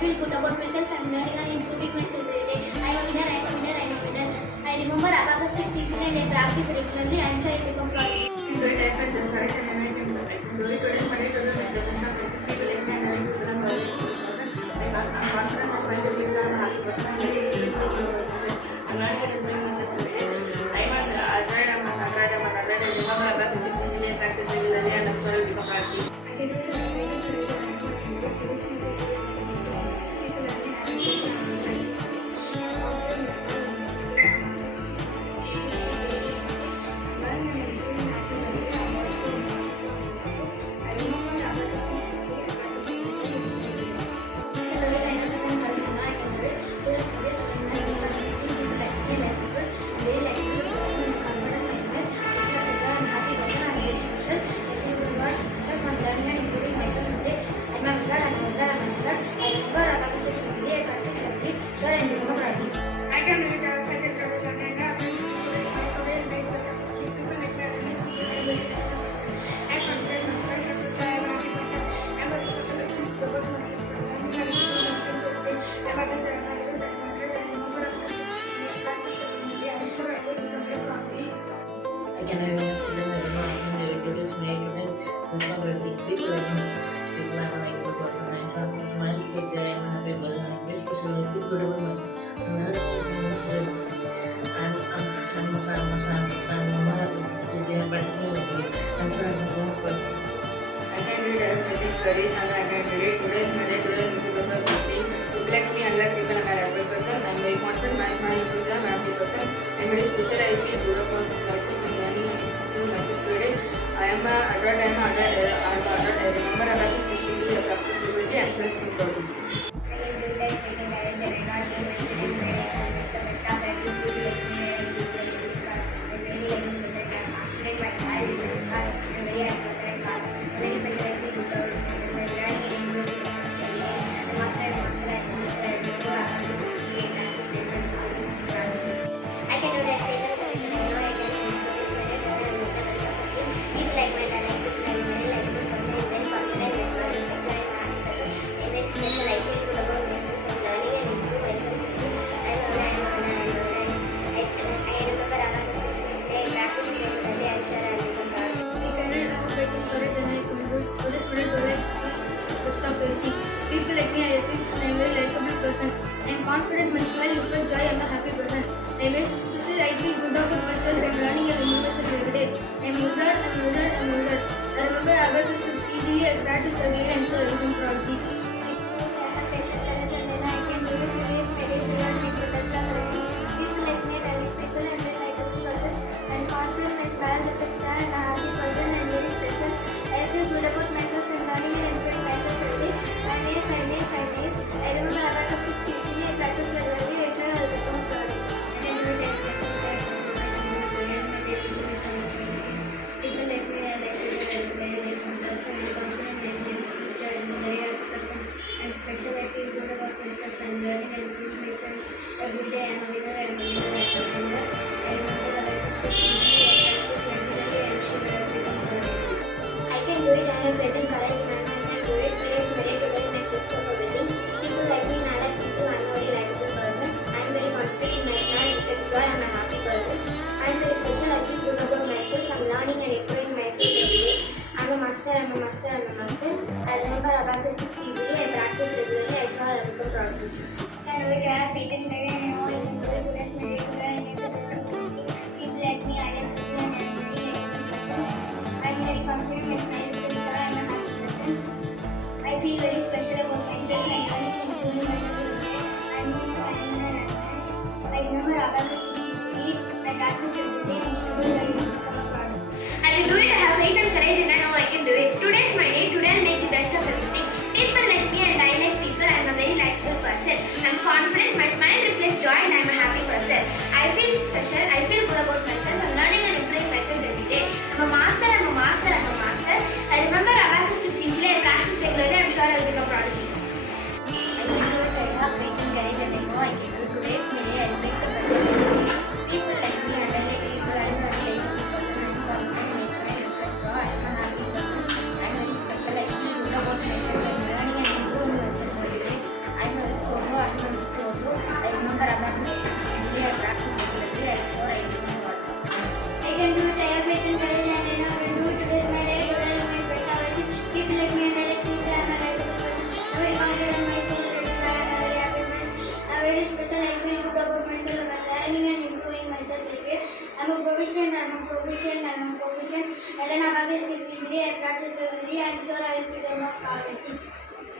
feel good about myself. I'm learning and improving myself every day. I'm a winner, I'm a winner, I'm a winner. I remember abacus tricks easily and I practice regularly. I'm sure I become pro. Do it, I can do it, and I can do it. Do it today, Monday, to the represent of people like me, and I will become a I'm confident of my beliefs and happy person. I'm ready to do it. I'm learning and improving myself every day. I'm an adroit, I'm an adroit, I'm an adroit. I remember abacus tricks easily and practice regularly, and I'm sure I will become practice. I can do it. Introduce me to them. People like me. People I'm a good person. I'm smile for them. I'm a happy person. I'm very special. I feel good about myself. I can read everything, courage, and I can read it today, Monday, today, people like me, unlike people, I'm a happy person. I'm very confident, my enthusiasm, I'm a happy person. I'm very special, I feel good about myself, I'm learning and improving myself today. I am a adult, I remember about the physically, I practice ability, and self-improvement. People like me, I'm a very likable person. I'm confident, my smile reflects joy, I'm a happy person. I'm especially I feel good about myself, I'm learning and improving myself every day. I'm a wizard, I'm a wizard, I'm a wizard. I remember abacus easily, I practice regularly, I'm sure I become prodigy. People like me, I like people, I'm a very likable person. I'm confident, my smile reflects joy, I'm a happy person, I'm very special. I feel good about myself, I'm learning and improving myself every day. I'm nice. I remember abacus tricks easily, I practice regularly, I sure I'll become proud. People like me, I like people, I'm very confident, I'm very happy person. a proficient. Elena Baggage easily, I practice regularly, and sure I will become a college.